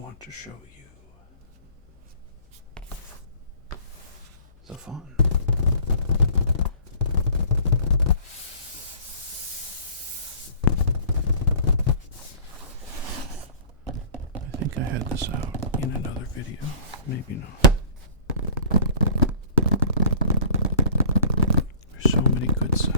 want to show you the fun. I think I had this out in another video, maybe not. There's so many good sounds.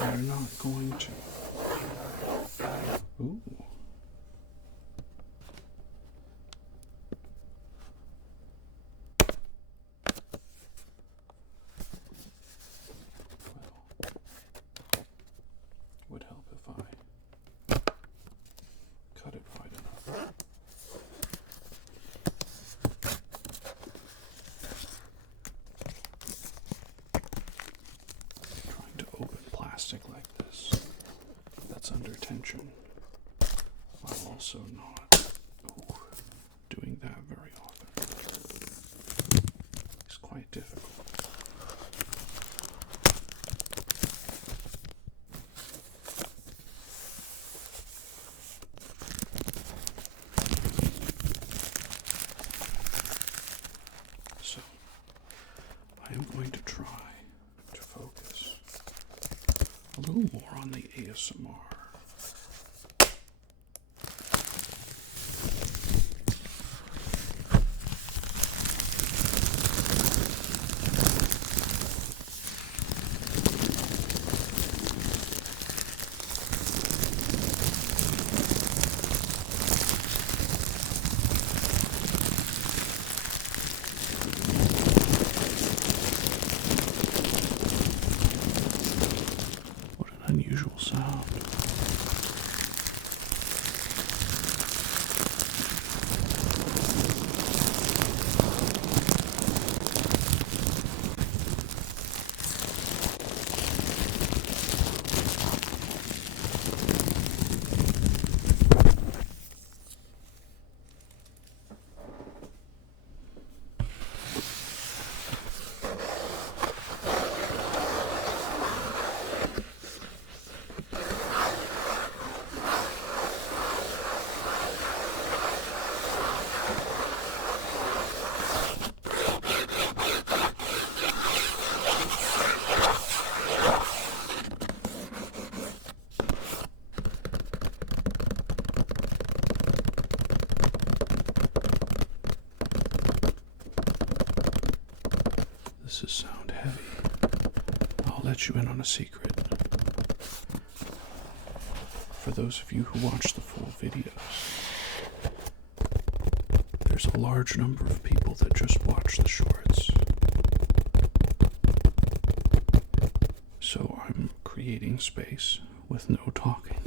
We're not going to. Ooh. Well, would help if I cut it wide enough. Trying to open plastic like this that's under tension while also not doing that very often. It's quite difficult. So I am going to try to focus a little more on the ASMR. What an unusual sound. This is sound heavy. I'll let you in on a secret. For those of you who watch the full videos, there's a large number of people that just watch the shorts. So I'm creating space with no talking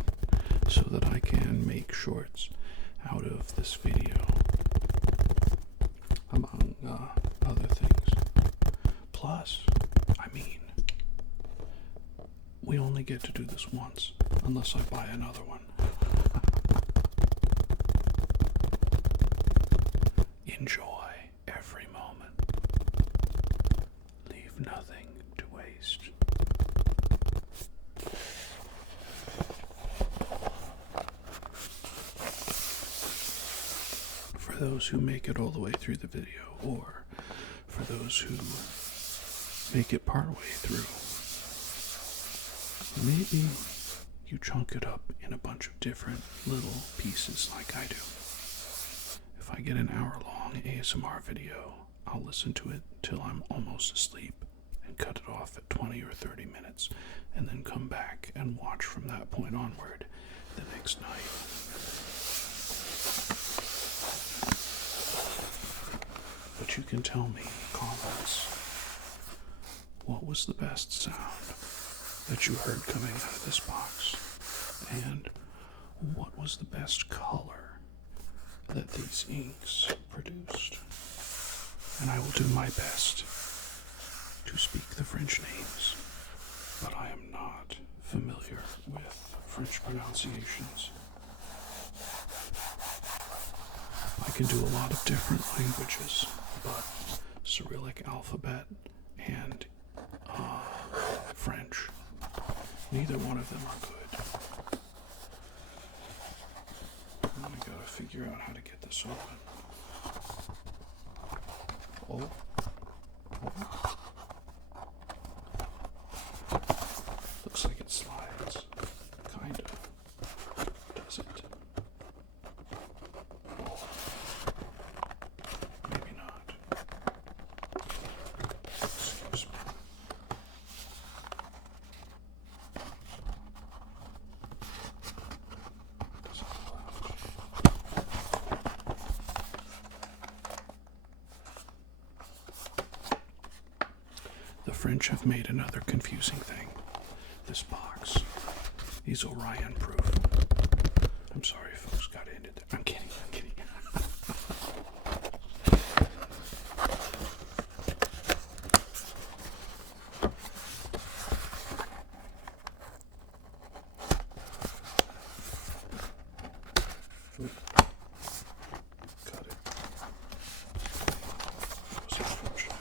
so that I can make shorts out of this video, among other things. Plus, I mean, we only get to do this once, unless I buy another one. Enjoy every moment. Leave nothing to waste. For those who make it all the way through the video, or for those who make it partway through, maybe you chunk it up in a bunch of different little pieces like I do. If I get an hour-long ASMR video, I'll listen to it till I'm almost asleep and cut it off at 20 or 30 minutes, and then come back and watch from that point onward the next night. But you can tell me in the comments, what was the best sound that you heard coming out of this box? And what was the best color that these inks produced? And I will do my best to speak the French names, but I am not familiar with French pronunciations. I can do a lot of different languages, but Cyrillic alphabet and French, neither one of them are good. I gotta figure out how to get this open. Oh. Looks like it slides. Kind of. Does it? Oh. Maybe not. Excuse me. The French have made another confusing thing. This box is Orion proof. I'm sorry if folks got into that. I'm kidding. Cut it. That was unfortunate.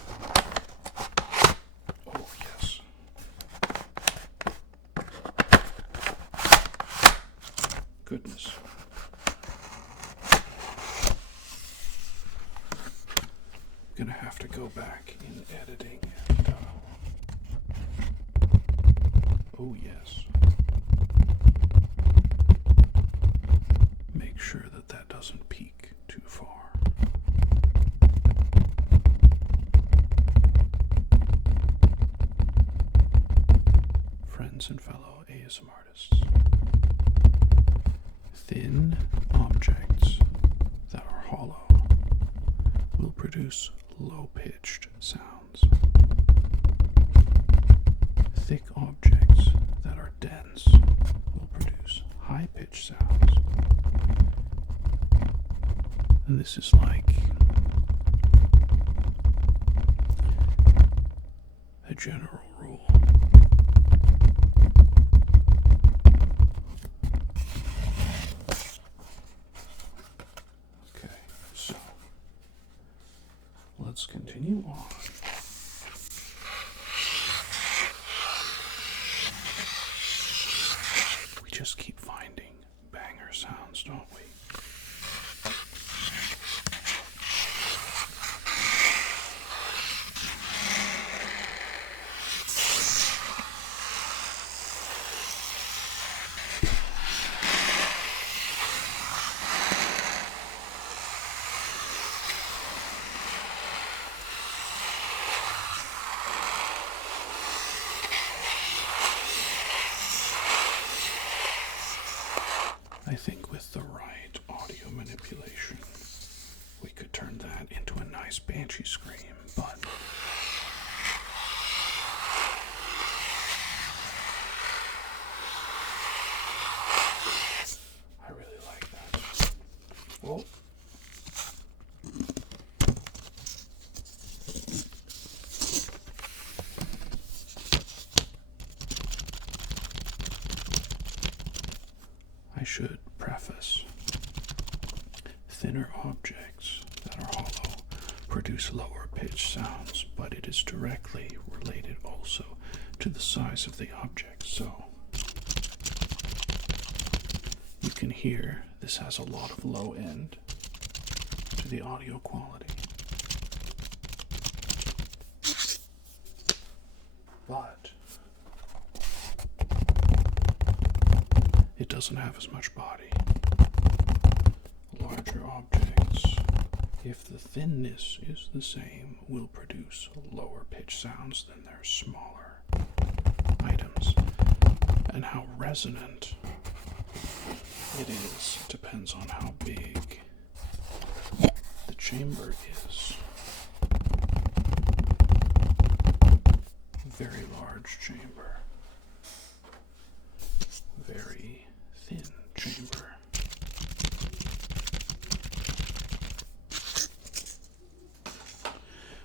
Oh, yes. Goodness. I'm gonna have to go back in editing and, oh yes. Make sure that that doesn't peak too far. Friends and fellow ASM artists. Thin objects that are hollow will produce low-pitched sounds. Thick objects that are dense will produce high-pitched sounds. And this is like a general rule. Okay, so let's continue on. We just keep finding banger sounds, don't we? I think with the right audio manipulation, we could turn that into a nice banshee scream, but I really like that. Whoa. I should preface, thinner objects that are hollow produce lower pitched sounds, but it is directly related also to the size of the object. So you can hear this has a lot of low end to the audio quality. But it doesn't have as much body. Larger objects, if the thinness is the same, will produce lower pitch sounds than their smaller items. And how resonant it is depends on how big the chamber is. Very large chamber. Very thin chamber.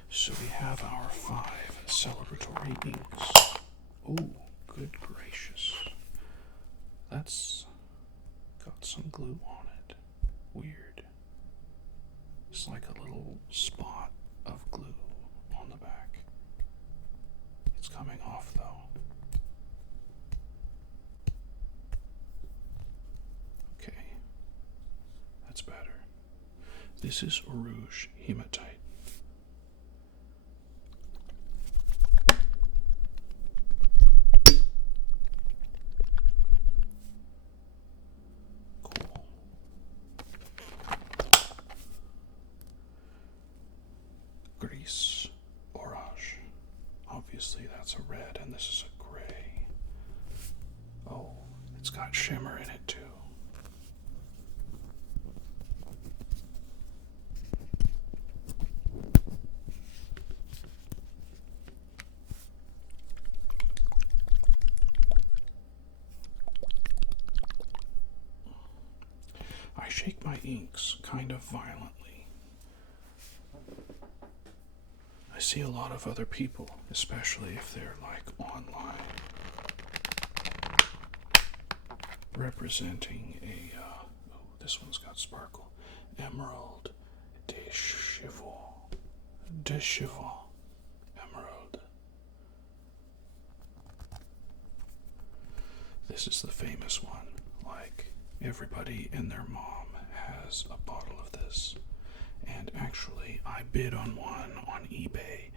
So we have our 5 celebratory inks. Oh, good gracious. That's got some glue on it. Weird. It's like a little spot of glue on the back. It's coming off though. Okay. That's better. This is Rouge Hematite. Gris Orage. Obviously that's a red and this is a gray. Oh, it's got shimmer in it too. I shake my inks kind of violently. I see a lot of other people, especially if they're like online, representing a, oh, this one's got sparkle, Emerald de Cheval, Emerald. This is the famous one, like everybody and their mom has a bottle of this. And actually, I bid on one on eBay,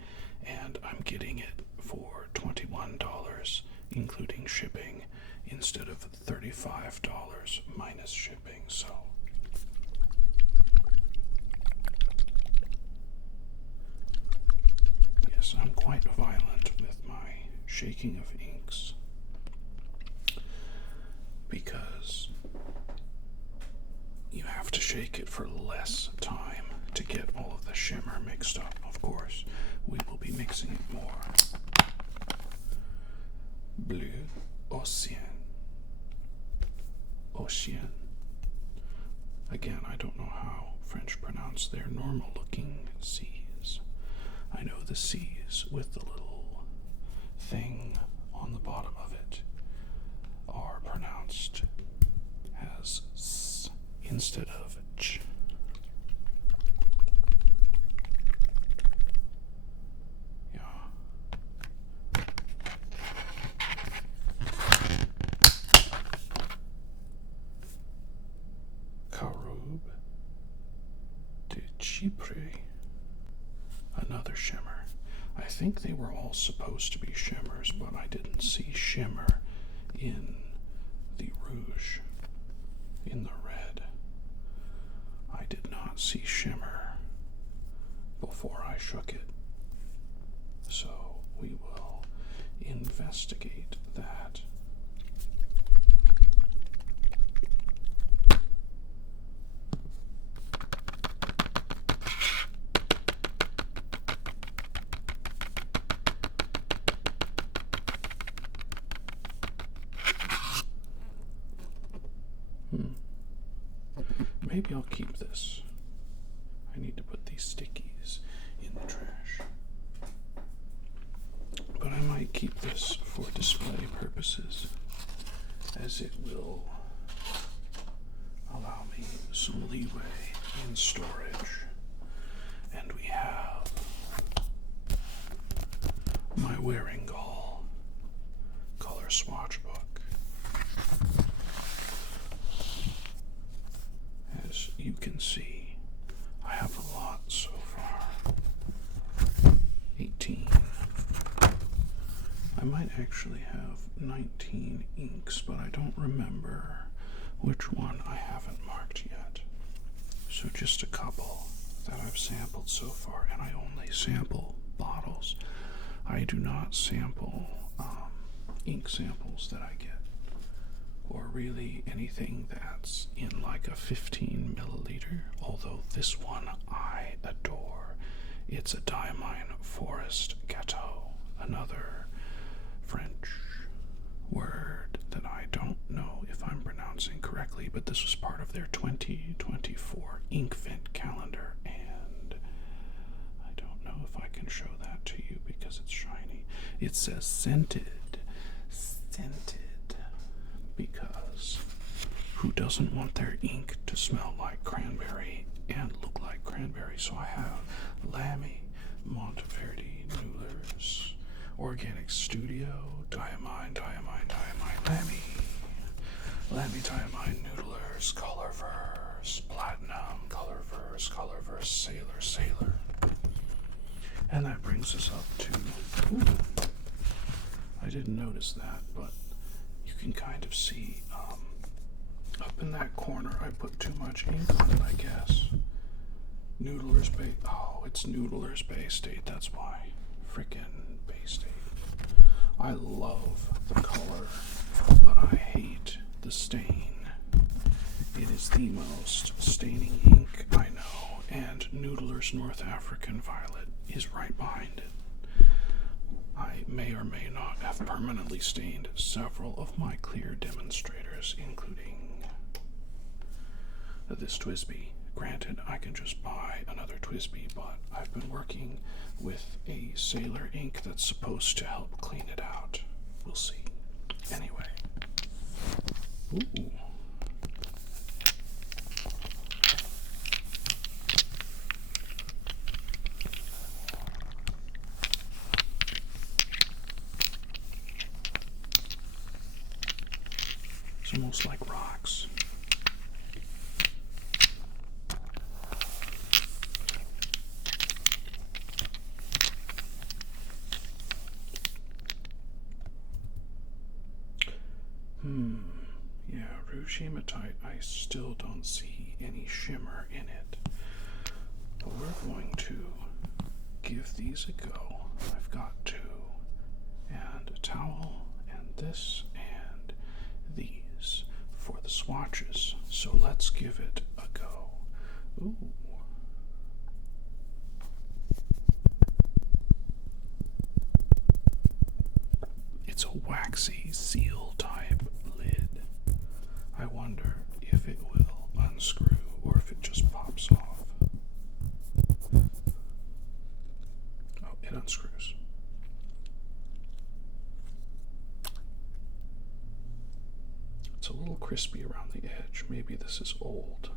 and I'm getting it for $21, including shipping, instead of $35 minus shipping, so. Yes, I'm quite violent with my shaking of inks, because you have to shake it for less time to get all of the shimmer mixed up. Of course, we will be mixing it more. Bleu Océan. Océan. Again, I don't know how French pronounce their normal looking C's. I know the C's with the little thing on the bottom of it are pronounced as S instead of Ch. Caroube de Chypre, another shimmer. I think they were all supposed to be shimmers, but I didn't see shimmer in the rouge, in the red. I did not see shimmer before I shook it. So we will investigate that. Maybe I'll keep this. I need to put these stickies in the trash. But I might keep this for display purposes, as it will allow me some leeway in storage. And we have my wearing gall color swatch book. As you can see, I have a lot so far. 18. I might actually have 19 inks, but I don't remember which one I haven't marked yet. So just a couple that I've sampled so far, and I only sample bottles. I do not sample ink samples that I get, or really anything that's in like a 15 milliliter, although this one I adore. It's a Diamine Forest Gâteau, another French word that I don't know if I'm pronouncing correctly, but this was part of their 2024 Inkvent calendar, and I don't know if I can show that to you because it's shiny. It says scented, because who doesn't want their ink to smell like cranberry and look like cranberry? So I have Lamy, Monteverdi, Noodlers, Organic Studio, Diamine, Lamy, Diamine, Noodlers, Colorverse, Platinum, Colorverse, Sailor. And that brings us up to, ooh, I didn't notice that, but you can kind of see up in that corner I put too much ink on it, I guess. Noodler's Bay. Oh, it's Noodler's Bay State, that's why. Frickin' Bay State. I love the color, but I hate the stain. It is the most staining ink I know, and Noodler's North African Violet is right behind it. I may or may not have permanently stained several of my clear demonstrators, including this TWSBI. Granted, I can just buy another TWSBI, but I've been working with a Sailor ink that's supposed to help clean it out. We'll see. Anyway. Ooh. It's almost like rocks. Yeah, Rouge Hematite, I still don't see any shimmer in it. But we're going to give these a go. I've got two, and a towel, and this, and these for the swatches. So let's give it a go. Ooh. It's a waxy seal type lid. I wonder if it will unscrew or if it just pops off. Oh, it unscrews. It's a little crispy around the edge. Maybe this is old.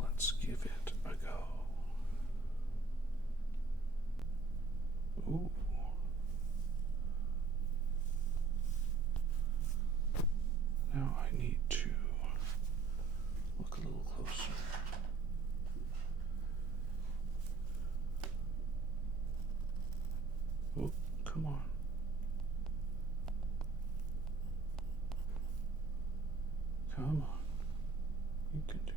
Let's give it a go. Ooh. Now I need to look a little closer. Oh, come on. Come on. You can do it.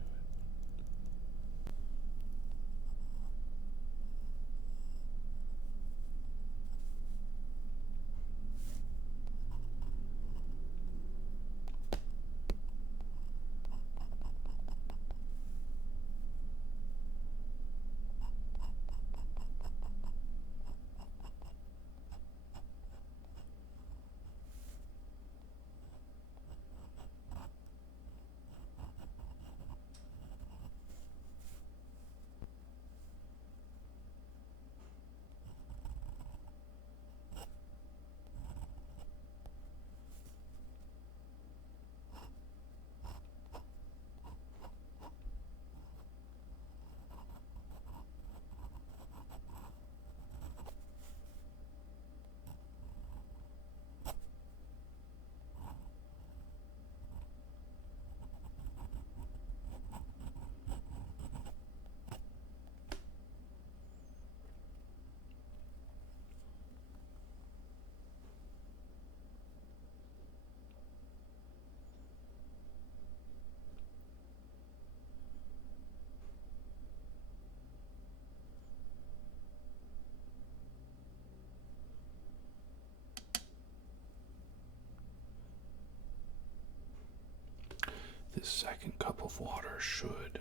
this second cup of water should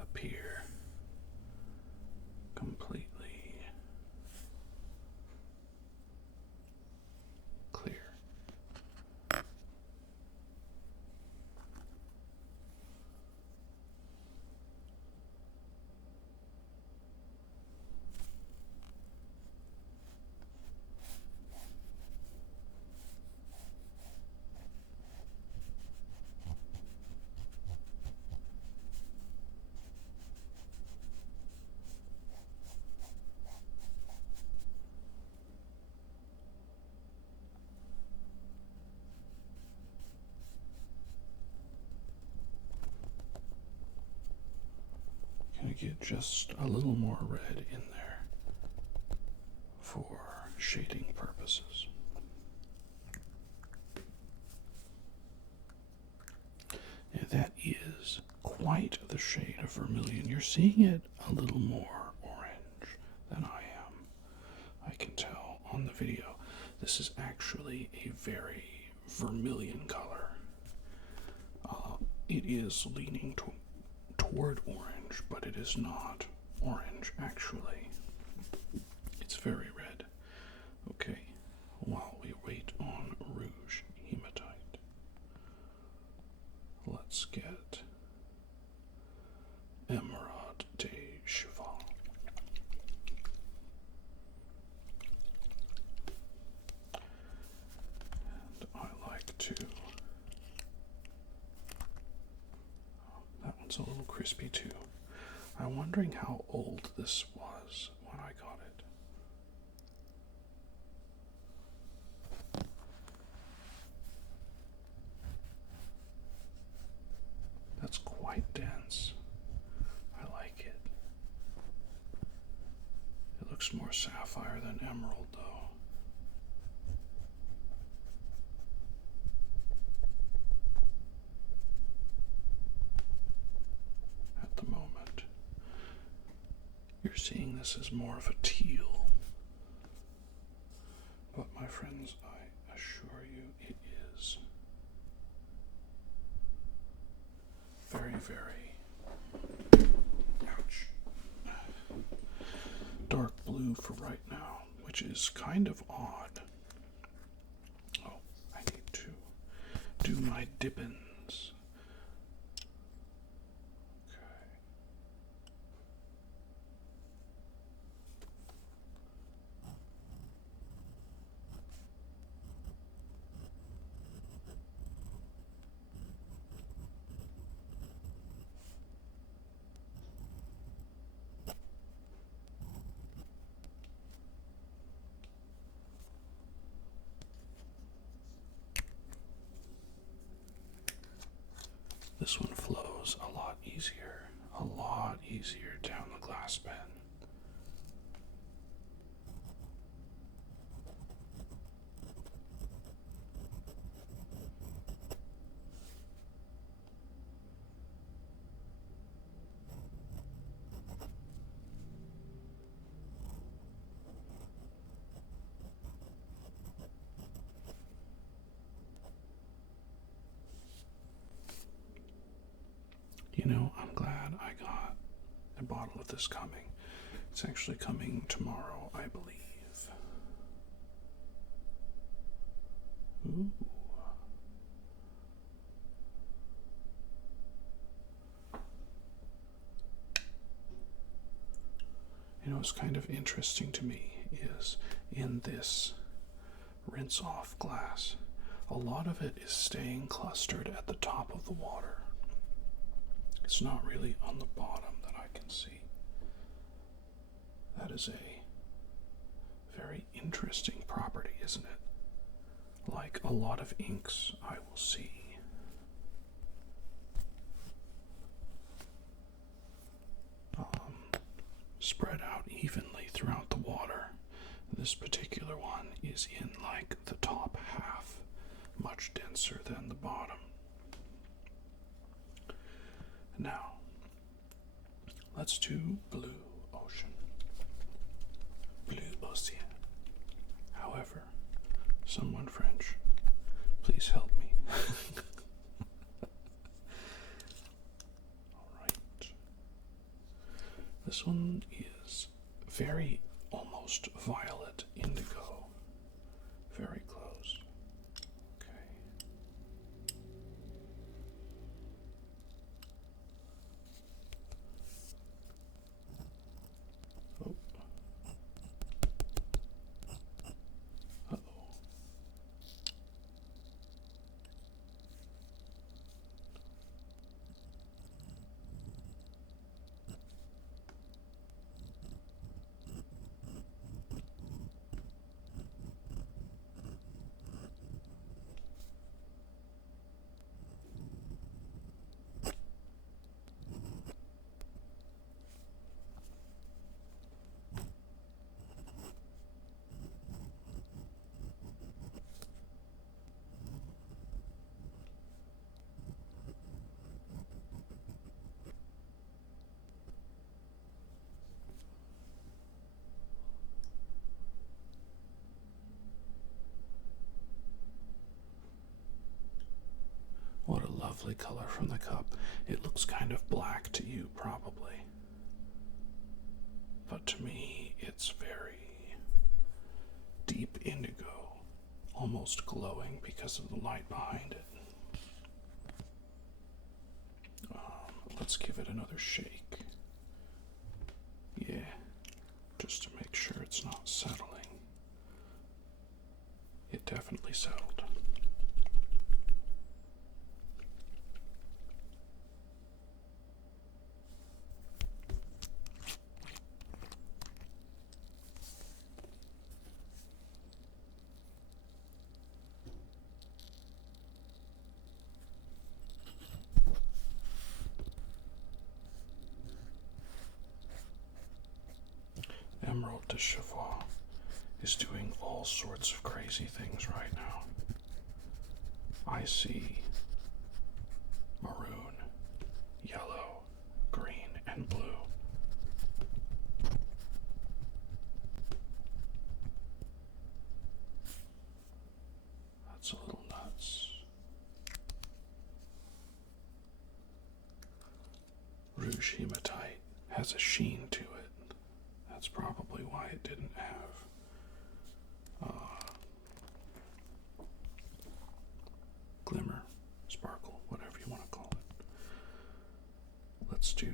appear completely clear. Gonna get just a little more red in there for shading purposes. Yeah, that is quite the shade of vermilion. You're seeing it a little more orange than I am. I can tell on the video. This is actually a very vermilion color. It is leaning toward orange, but it is not orange actually. It's very red. Okay, while we wait on rouge hematite, let's get Emerald de Cheval. And I like to, that one's a little crispy too. I'm wondering how old this was when I got it. That's quite dense. I like it. It looks more sapphire than emerald, though. At the moment, you're seeing this as more of a teal. But my friends, I assure you, it is very, very, ouch, dark blue for right now, which is kind of odd. Oh, I need to do my dippins. Okay. This one flows a lot easier down the glass pen. You know, I'm glad I got a bottle of this coming. It's actually coming tomorrow, I believe. Ooh. You know, what's kind of interesting to me is in this rinse off glass, a lot of it is staying clustered at the top of the water. It's not really on the bottom that I can see. That is a very interesting property, isn't it? Like a lot of inks I will see. Spread out evenly throughout the water. This particular one is in like the top half, much denser than the bottom. Now, let's do blue ocean. Blue ocean. However, someone French, please help me. This one is very almost violet indigo. Very close. Okay. Oh. Uh-oh. What a lovely color from the cup. It looks kind of black to you, probably. But to me, it's very deep indigo, almost glowing because of the light behind it. Let's give it another shake. Yeah, just to make sure it's not settling. It definitely settled. Caroube de Chypre is doing all sorts of crazy things right now. I see maroon, yellow, green, and blue. That's a little nuts. Rouge hematite has a sheen to it. That's probably why it didn't have glimmer, sparkle, whatever you want to call it. Let's do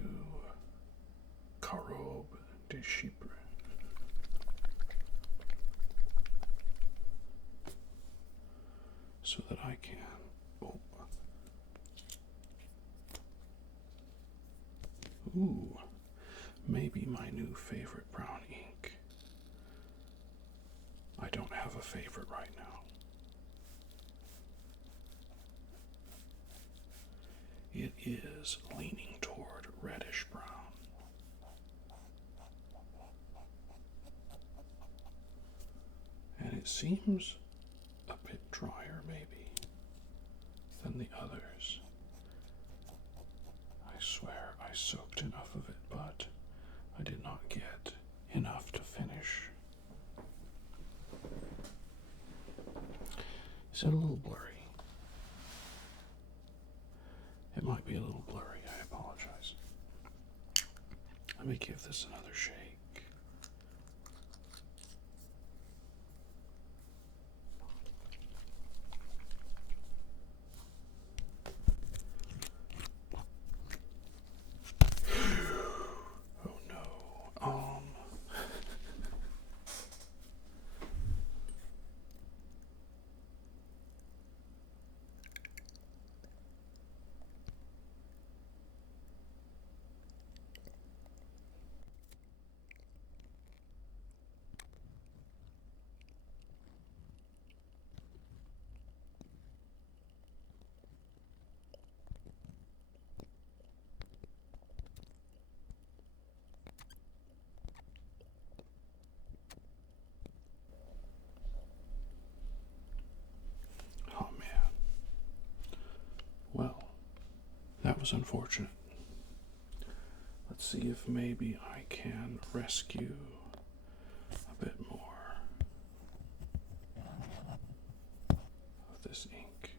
Caroube de Chypre. So that I can, ooh, maybe my new favorite brown ink. I don't have a favorite right now. It is leaning toward reddish brown. And it seems a bit drier, maybe, than the others. I swear I soaked enough of it, but I did not get enough to finish. Is it a little blurry? It might be a little blurry, I apologize. Let me give this another shake. That was unfortunate. Let's see if maybe I can rescue a bit more of this ink.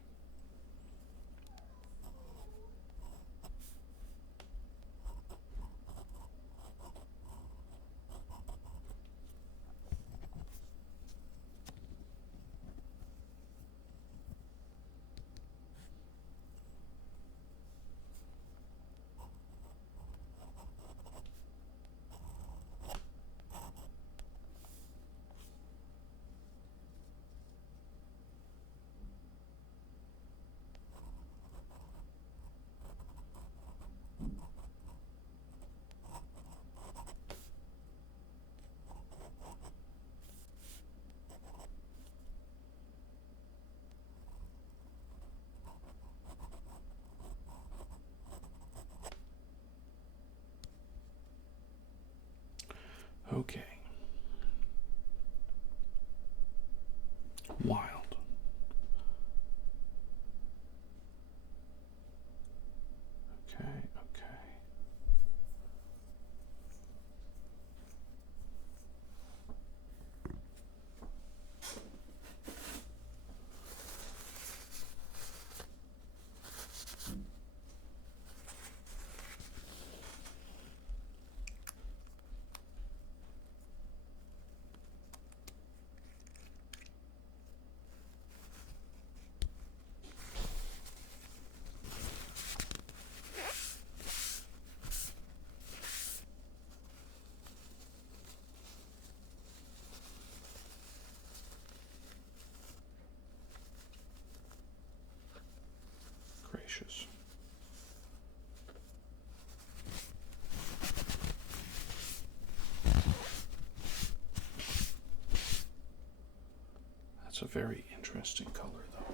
Wild. Okay, okay. Gracious. That's a very interesting color, though.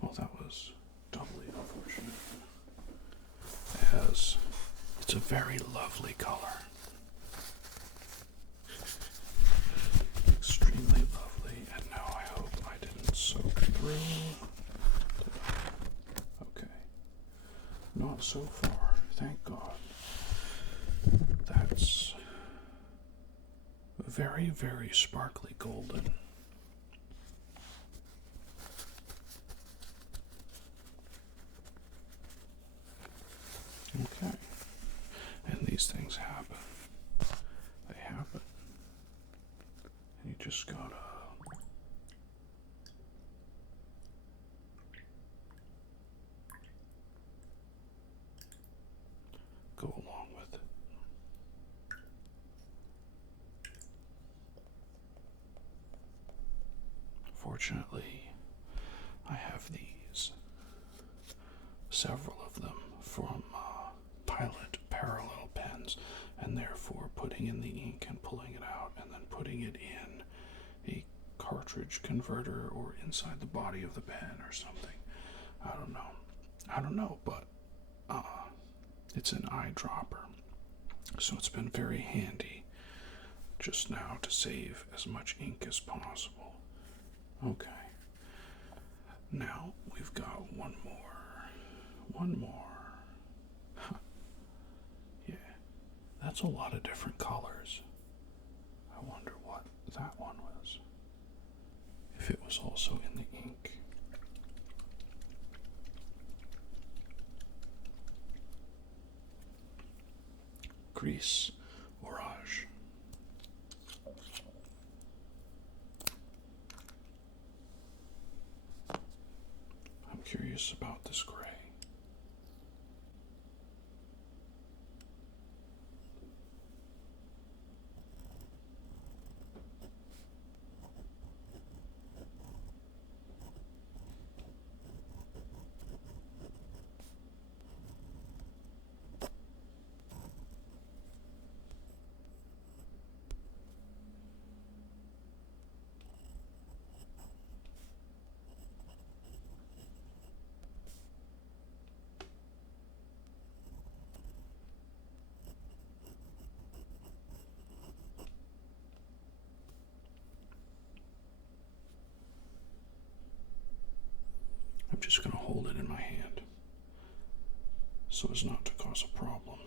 Well, that was doubly unfortunate. It's a very lovely color. Extremely lovely. And now I hope I didn't soak through. Okay. Not so far, thank God. That's very, very sparkly golden. Okay. And these things happen. They happen. And you just gotta go along with it. Fortunately, I have these, several of them from Pilot parallel pens, and therefore putting in the ink and pulling it out and then putting it in a cartridge converter or inside the body of the pen or something. I don't know, but it's an eyedropper, so it's been very handy just now to save as much ink as possible. Okay, now we've got one more. Huh. Yeah, that's a lot of different colors. I wonder what that one was, if it was also in the ink. Gris Orage. I'm curious about this gray. I'm just going to hold it in my hand so as not to cause a problem.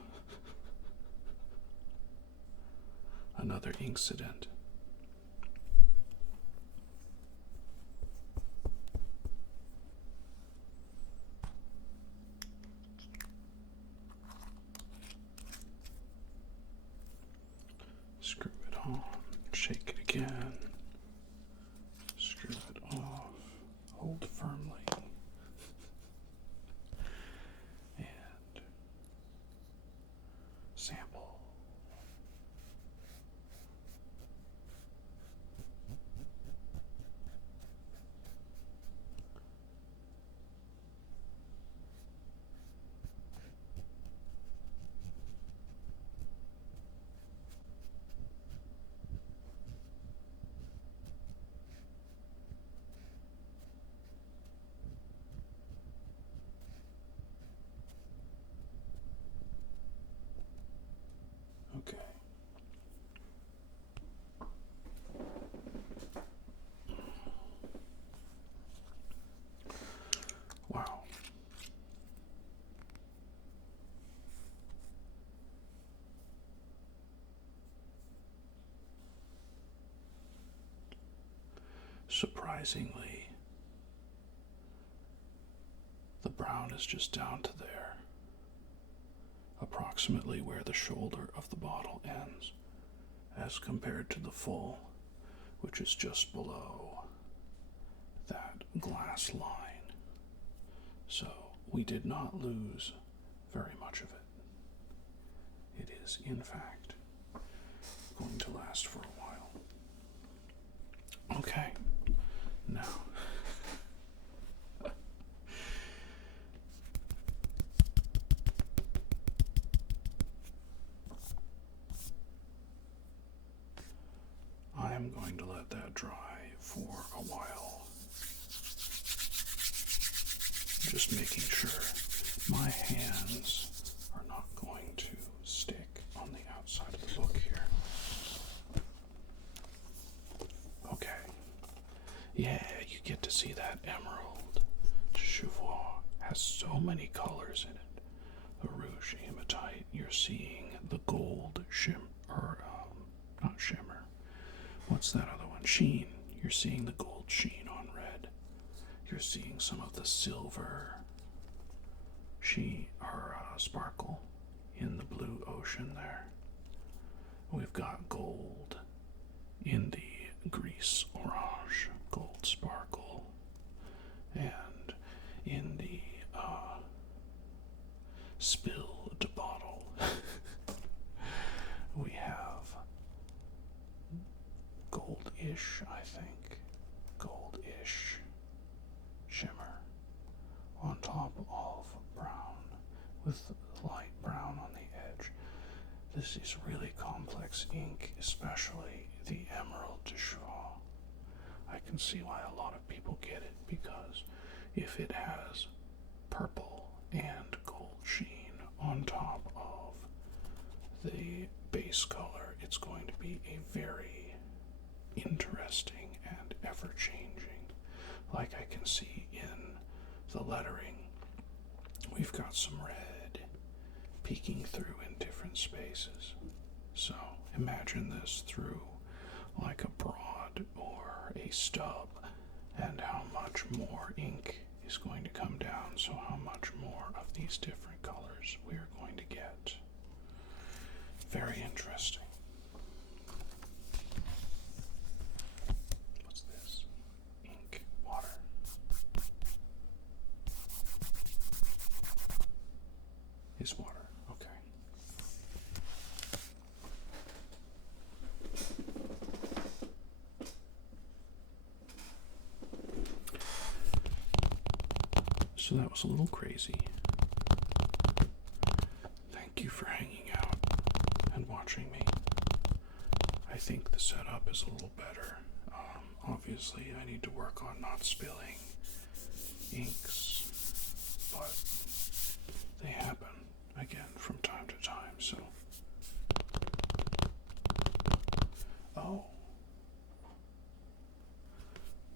Another incident. Screw it on, shake it again, screw it off, hold firmly. Sample. surprisingly, the brown is just down to there, approximately where the shoulder of the bottle ends, as compared to the full, which is just below that glass line. So we did not lose very much of it. It is, in fact, going to last for a while. Okay, now I am going to let that dry for a while, just making sure my hands are not going to stick on the outside of the book here. Okay. Yeah, you get to see that Emerald de Chypre has so many colors in it. The Rouge Hematite, you're seeing the gold not shimmer. What's that other one? Sheen. You're seeing the gold sheen on red. You're seeing some of the silver sheen or sparkle in the blue ocean there. We've got gold in the Gris Orage, gold sparkle, and in the spilled bottle we have gold-ish, I think, gold-ish shimmer on top of brown with light brown on the edge. This is really complex ink, especially the Emerald de Chypre. I can see why a lot of people get it, because if it has purple and gold sheen on top of the base color, it's going to be a very interesting and ever-changing. Like I can see in the lettering, we've got some red peeking through in different spaces. So imagine this through like a broad or a stub, and how much more ink is going to come down, so how much more of these different colors we are going to get. Very interesting. What's this? Ink, water. Is water, okay. So that was a little crazy. Thank you for hanging out and watching me. I think the setup is a little better. Obviously, I need to work on not spilling inks, but they happen again from time to time, so. Oh.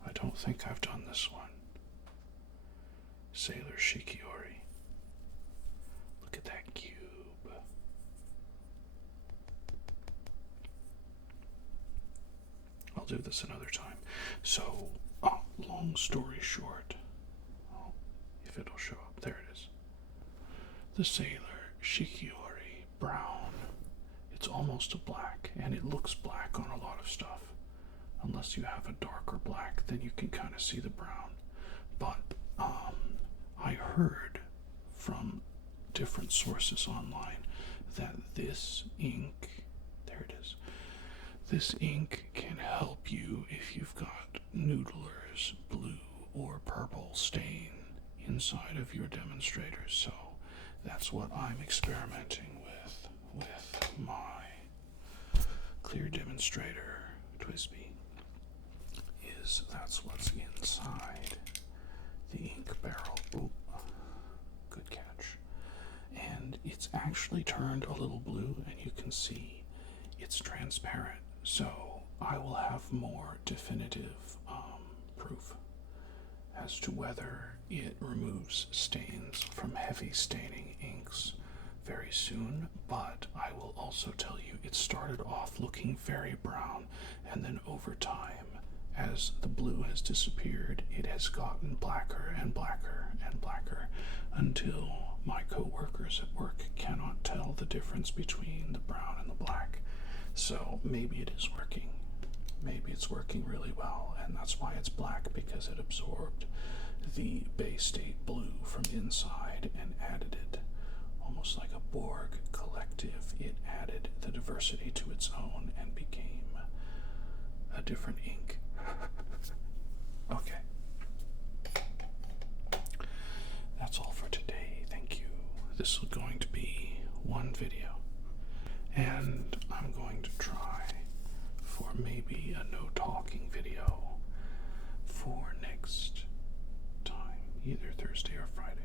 I don't think I've done this one. Sailor Shikiori. Look at that cube. I'll do this another time. So, long story short, if it'll show up, there it is. The Sailor Shikiori brown. It's almost a black, and it looks black on a lot of stuff. Unless you have a darker black, then you can kind of see the brown. But I heard from different sources online that this ink, there it is, this ink can help you if you've got noodler's blue or purple stain inside of your demonstrators. So that's what I'm experimenting with my clear demonstrator Twisby. That's what's inside the ink barrel. Ooh, good catch. And it's actually turned a little blue, and you can see it's transparent. So I will have more definitive proof as to whether it removes stains from heavy staining inks very soon. But I will also tell you it started off looking very brown, and then over time, as the blue has disappeared, it has gotten blacker and blacker and blacker until my co-workers at work cannot tell the difference between the brown and the black. So maybe it is working. Maybe it's working really well, and that's why it's black, because it absorbed the Bay State blue from inside and added it. Almost like a Borg collective, it added the diversity to its own and became a different ink. Okay. That's all for today. Thank you. This is going to be one video, and I'm going to try for maybe a no talking video for next time, either Thursday or Friday.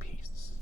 Peace.